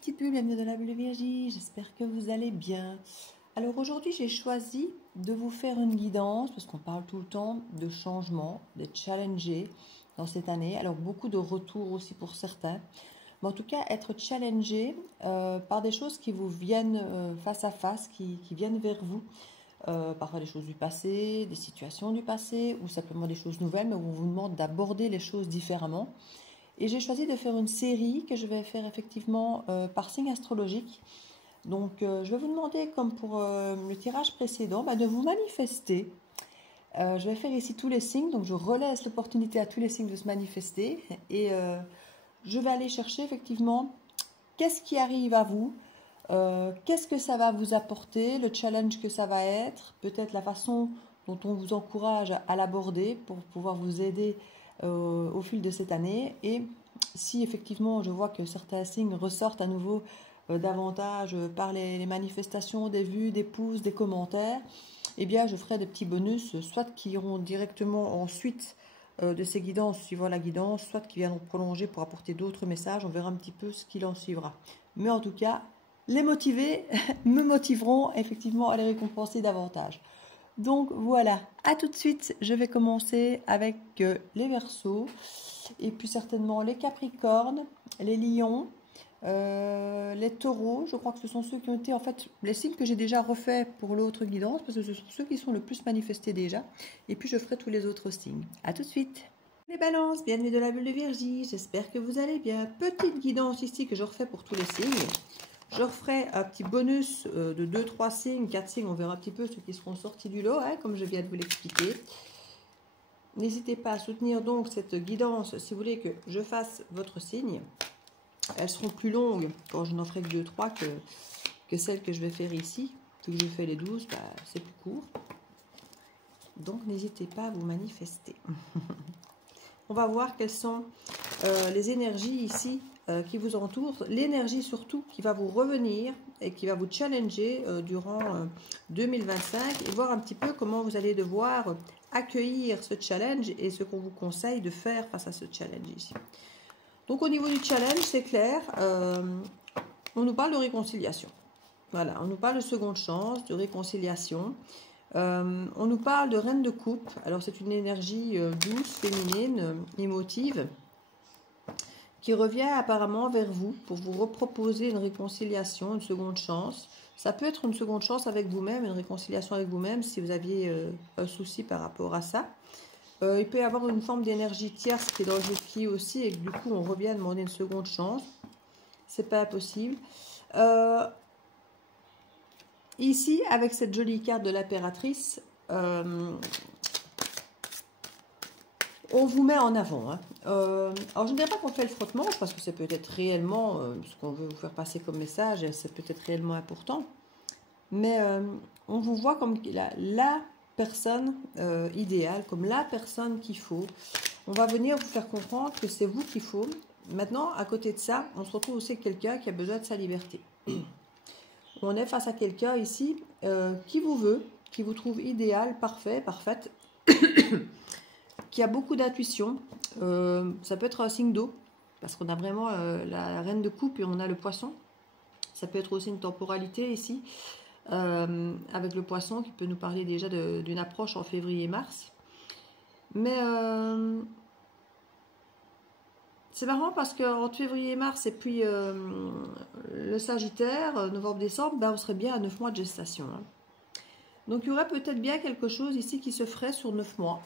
petites bulles, bienvenue dans la bulle de Virgie, j'espère que vous allez bien. Alors aujourd'hui j'ai choisi de vous faire une guidance, parce qu'on parle tout le temps de changement, de challenger dans cette année. Alors beaucoup de retours aussi pour certains, mais en tout cas être challengé par des choses qui vous viennent face à face, qui viennent vers vous. Parfois des choses du passé, des situations du passé, ou simplement des choses nouvelles, mais où on vous demande d'aborder les choses différemment. Et j'ai choisi de faire une série que je vais faire effectivement par signe astrologique. Donc je vais vous demander, comme pour le tirage précédent, de vous manifester. Je vais faire ici tous les signes, donc je relaisse l'opportunité à tous les signes de se manifester. Et je vais aller chercher effectivement qu'est-ce qui arrive à vous, qu'est-ce que ça va vous apporter, le challenge que ça va être, peut-être la façon dont on vous encourage à l'aborder pour pouvoir vous aider au fil de cette année. Et si effectivement je vois que certains signes ressortent à nouveau davantage par les manifestations, des vues, des pouces, des commentaires, eh bien je ferai des petits bonus, soit qui iront directement ensuite de ces guidances suivant la guidance, soit qui viendront prolonger pour apporter d'autres messages. On verra un petit peu ce qu'il en suivra. Mais en tout cas, les motivés me motiveront effectivement à les récompenser davantage. Donc voilà, à tout de suite, je vais commencer avec les Verseaux, et puis certainement les Capricornes, les Lions, les Taureaux. Je crois que ce sont ceux qui ont été en fait les signes que j'ai déjà refaits pour l'autre guidance, parce que ce sont ceux qui sont le plus manifestés déjà, et puis je ferai tous les autres signes. À tout de suite. Les balances, bienvenue dans la bulle de Virgie, j'espère que vous allez bien. Petite guidance ici que je refais pour tous les signes. Je referai un petit bonus de 2, 3 signes, 4 signes, on verra un petit peu ceux qui seront sortis du lot, comme je viens de vous l'expliquer. N'hésitez pas à soutenir donc cette guidance si vous voulez que je fasse votre signe. Elles seront plus longues quand je n'en ferai que 2, 3 que celles que je vais faire ici. Vu que je fais les 12, c'est plus court. Donc n'hésitez pas à vous manifester. On va voir quelles sont les énergies ici qui vous entourent. L'énergie surtout qui va vous revenir et qui va vous challenger durant 2025, et voir un petit peu comment vous allez devoir accueillir ce challenge et ce qu'on vous conseille de faire face à ce challenge ici. Donc au niveau du challenge, c'est clair, on nous parle de réconciliation. Voilà, on nous parle de seconde chance, de réconciliation. On nous parle de reine de coupe. Alors c'est une énergie douce, féminine, émotive, qui revient apparemment vers vous pour vous reproposer une réconciliation, une seconde chance. Ça peut être une seconde chance avec vous-même, une réconciliation avec vous-même si vous aviez un souci par rapport à ça. Il peut y avoir une forme d'énergie tierce qui est dans le jeu de filles aussi, et que du coup on revient demander une seconde chance. C'est pas impossible. Ici, avec cette jolie carte de l'impératrice, on vous met en avant. Alors, je ne dirais pas qu'on fait le frottement, parce que c'est peut-être réellement ce qu'on veut vous faire passer comme message, et c'est peut-être réellement important. Mais on vous voit comme la personne idéale, comme la personne qu'il faut. On va venir vous faire comprendre que c'est vous qu'il faut. Maintenant, à côté de ça, on se retrouve aussi avec quelqu'un qui a besoin de sa liberté. On est face à quelqu'un ici qui vous veut, qui vous trouve idéal, parfait, parfaite, qui a beaucoup d'intuition. Ça peut être un signe d'eau, parce qu'on a vraiment la reine de coupe et on a le poisson. Ça peut être aussi une temporalité ici, avec le poisson qui peut nous parler déjà d'une approche en février-mars. Mais c'est marrant parce qu'entre février et mars et puis le Sagittaire, novembre-décembre, on serait bien à 9 mois de gestation. Donc il y aurait peut-être bien quelque chose ici qui se ferait sur 9 mois.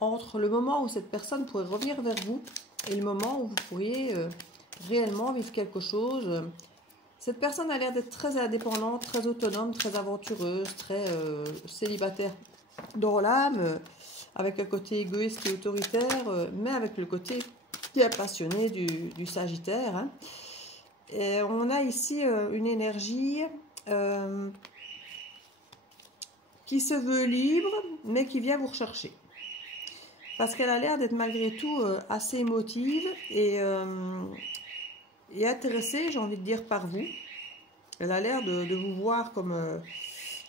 Entre le moment où cette personne pourrait revenir vers vous et le moment où vous pourriez réellement vivre quelque chose. Cette personne a l'air d'être très indépendante, très autonome, très aventureuse, très célibataire dans l'âme, avec un côté égoïste et autoritaire, mais avec le côté qui est passionné du Sagittaire. Et on a ici une énergie qui se veut libre, mais qui vient vous rechercher. Parce qu'elle a l'air d'être malgré tout assez émotive et intéressée, j'ai envie de dire, par vous. Elle a l'air de vous voir comme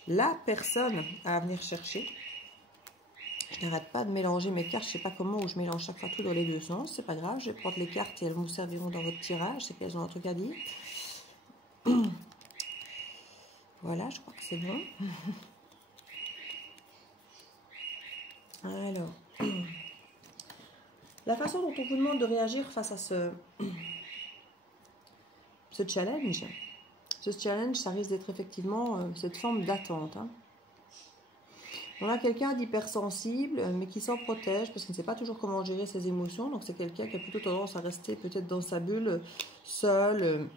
la personne à venir chercher. Je n'arrête pas de mélanger mes cartes, je ne sais pas comment, où je mélange chaque fois tout dans les deux sens. C'est pas grave, je vais prendre les cartes et elles vous serviront dans votre tirage, c'est qu'elles ont un truc à dire. Voilà, je crois que c'est bon. Alors, la façon dont on vous demande de réagir face à ce challenge, ça risque d'être effectivement cette forme d'attente. Hein. On a quelqu'un d'hypersensible, mais qui s'en protège parce qu'il ne sait pas toujours comment gérer ses émotions. Donc c'est quelqu'un qui a plutôt tendance à rester peut-être dans sa bulle, seul,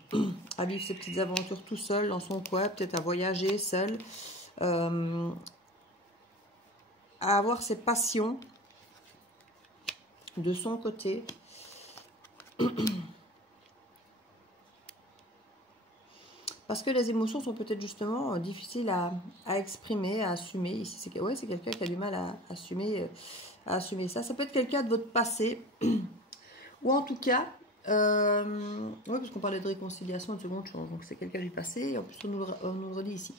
à vivre ses petites aventures tout seul, dans son coin, peut-être à voyager seul, à avoir ses passions de son côté. Parce que les émotions sont peut-être justement difficiles à exprimer, à assumer. Ici, c'est quelqu'un qui a du mal à assumer ça. Ça peut être quelqu'un de votre passé. Ou en tout cas, oui, parce qu'on parlait de réconciliation, de seconde chance. Donc, c'est quelqu'un du passé. Et en plus, on nous le redit ici.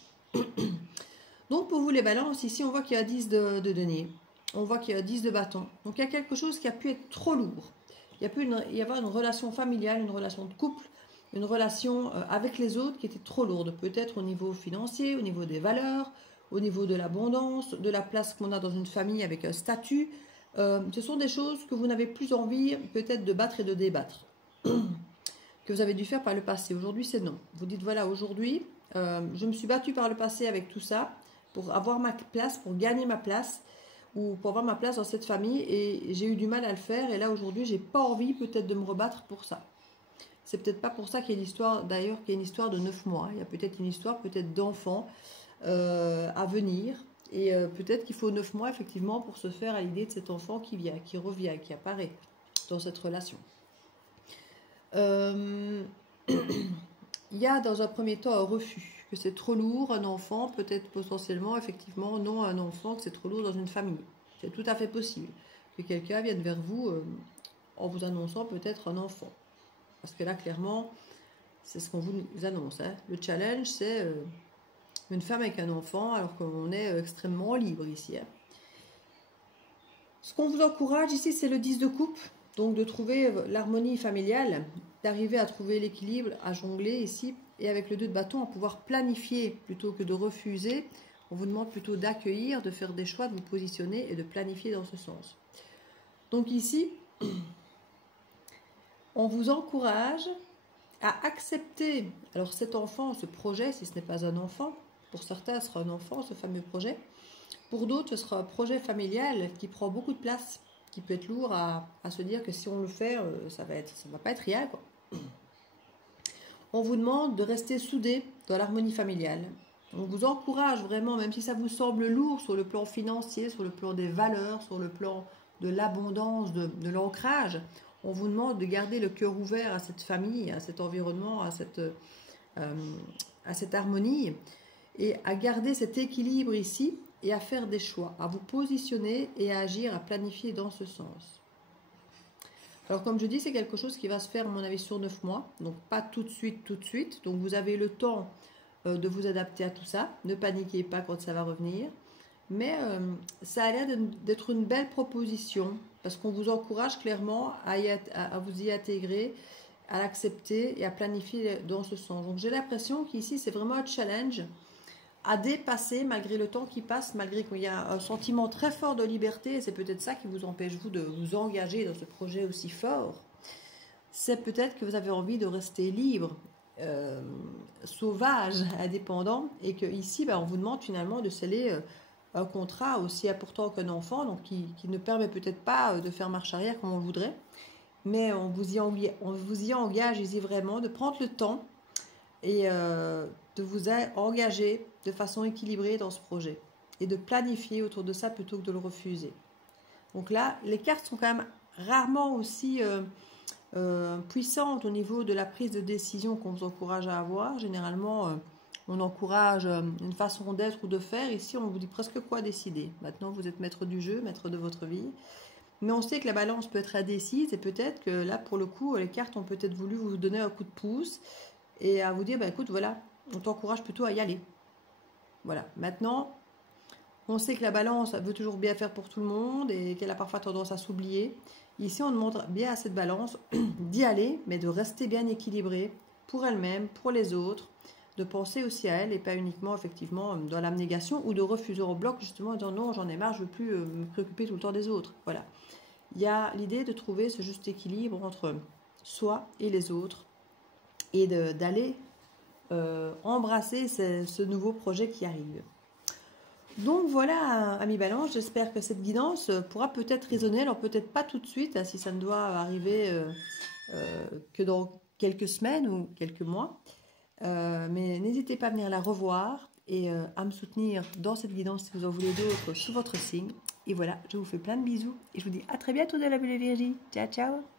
Donc, pour vous, les balances, ici, on voit qu'il y a 10 de denier. On voit qu'il y a 10 de bâton. Donc, il y a quelque chose qui a pu être trop lourd. Il y avoir une relation familiale, une relation de couple, une relation avec les autres qui était trop lourde, peut-être au niveau financier, au niveau des valeurs, au niveau de l'abondance, de la place qu'on a dans une famille avec un statut. Ce sont des choses que vous n'avez plus envie peut-être de battre et de débattre, que vous avez dû faire par le passé. Aujourd'hui, c'est non. Vous dites, voilà, aujourd'hui, je me suis battue par le passé avec tout ça, pour avoir ma place, pour gagner ma place, ou pour avoir ma place dans cette famille, et j'ai eu du mal à le faire, et là, aujourd'hui, j'ai pas envie peut-être de me rebattre pour ça. C'est peut-être pas pour ça qu'il y a une histoire, d'ailleurs, qu'il y a une histoire de 9 mois. Il y a peut-être une histoire peut-être d'enfants à venir. Et peut-être qu'il faut 9 mois, effectivement, pour se faire à l'idée de cet enfant qui vient, qui revient, qui apparaît dans cette relation. Il y a dans un premier temps un refus, que c'est trop lourd, un enfant, peut-être potentiellement, effectivement, non un enfant, que c'est trop lourd dans une famille. C'est tout à fait possible que quelqu'un vienne vers vous en vous annonçant peut-être un enfant. Parce que là, clairement, c'est ce qu'on vous annonce. Hein. Le challenge, c'est une femme avec un enfant, alors qu'on est extrêmement libre ici. Hein. Ce qu'on vous encourage ici, c'est le 10 de coupe. Donc, de trouver l'harmonie familiale, d'arriver à trouver l'équilibre, à jongler ici. Et avec le 2 de bâton, à pouvoir planifier plutôt que de refuser. On vous demande plutôt d'accueillir, de faire des choix, de vous positionner et de planifier dans ce sens. Donc ici... on vous encourage à accepter, alors cet enfant, ce projet, si ce n'est pas un enfant, pour certains ce sera un enfant, ce fameux projet, pour d'autres ce sera un projet familial qui prend beaucoup de place, qui peut être lourd à se dire que si on le fait, ça va pas être rien, quoi. On vous demande de rester soudés dans l'harmonie familiale. On vous encourage vraiment, même si ça vous semble lourd sur le plan financier, sur le plan des valeurs, sur le plan de l'abondance, de l'ancrage, on vous demande de garder le cœur ouvert à cette famille, à cet environnement, à cette harmonie, et à garder cet équilibre ici, et à faire des choix, à vous positionner et à agir, à planifier dans ce sens. Alors comme je dis, c'est quelque chose qui va se faire, à mon avis, sur 9 mois, donc pas tout de suite, donc vous avez le temps de vous adapter à tout ça, ne paniquez pas quand ça va revenir, mais ça a l'air d'être une belle proposition, parce qu'on vous encourage clairement à vous y intégrer, à l'accepter et à planifier dans ce sens. Donc j'ai l'impression qu'ici c'est vraiment un challenge à dépasser malgré le temps qui passe, malgré qu'il y a un sentiment très fort de liberté, et c'est peut-être ça qui vous empêche vous de vous engager dans ce projet aussi fort. C'est peut-être que vous avez envie de rester libre, sauvage, indépendant, et que ici on vous demande finalement de sceller un contrat aussi important qu'un enfant, donc qui ne permet peut-être pas de faire marche arrière comme on le voudrait, mais on vous y engage ici vraiment de prendre le temps et de vous engager de façon équilibrée dans ce projet et de planifier autour de ça plutôt que de le refuser. Donc là, les cartes sont quand même rarement aussi puissantes au niveau de la prise de décision qu'on vous encourage à avoir. Généralement, on encourage une façon d'être ou de faire. Ici, on vous dit presque quoi décider. Maintenant, vous êtes maître du jeu, maître de votre vie. Mais on sait que la balance peut être indécise et peut-être que là, pour le coup, les cartes ont peut-être voulu vous donner un coup de pouce et à vous dire, écoute, voilà, on t'encourage plutôt à y aller. Voilà. Maintenant, on sait que la balance veut toujours bien faire pour tout le monde et qu'elle a parfois tendance à s'oublier. Ici, on demande bien à cette balance d'y aller, mais de rester bien équilibrée pour elle-même, pour les autres, de penser aussi à elle et pas uniquement effectivement dans l'abnégation ou de refuseur au bloc justement en disant non, j'en ai marre, je veux plus me préoccuper tout le temps des autres. Voilà. Il y a l'idée de trouver ce juste équilibre entre soi et les autres et d'aller embrasser ce nouveau projet qui arrive. Donc voilà, amis Balance, j'espère que cette guidance pourra peut-être résonner, alors peut-être pas tout de suite, hein, si ça ne doit arriver que dans quelques semaines ou quelques mois. Mais n'hésitez pas à venir la revoir et à me soutenir dans cette guidance si vous en voulez d'autres sous votre signe. Et voilà, je vous fais plein de bisous et je vous dis à très bientôt de la Belle Viergie. Ciao, ciao!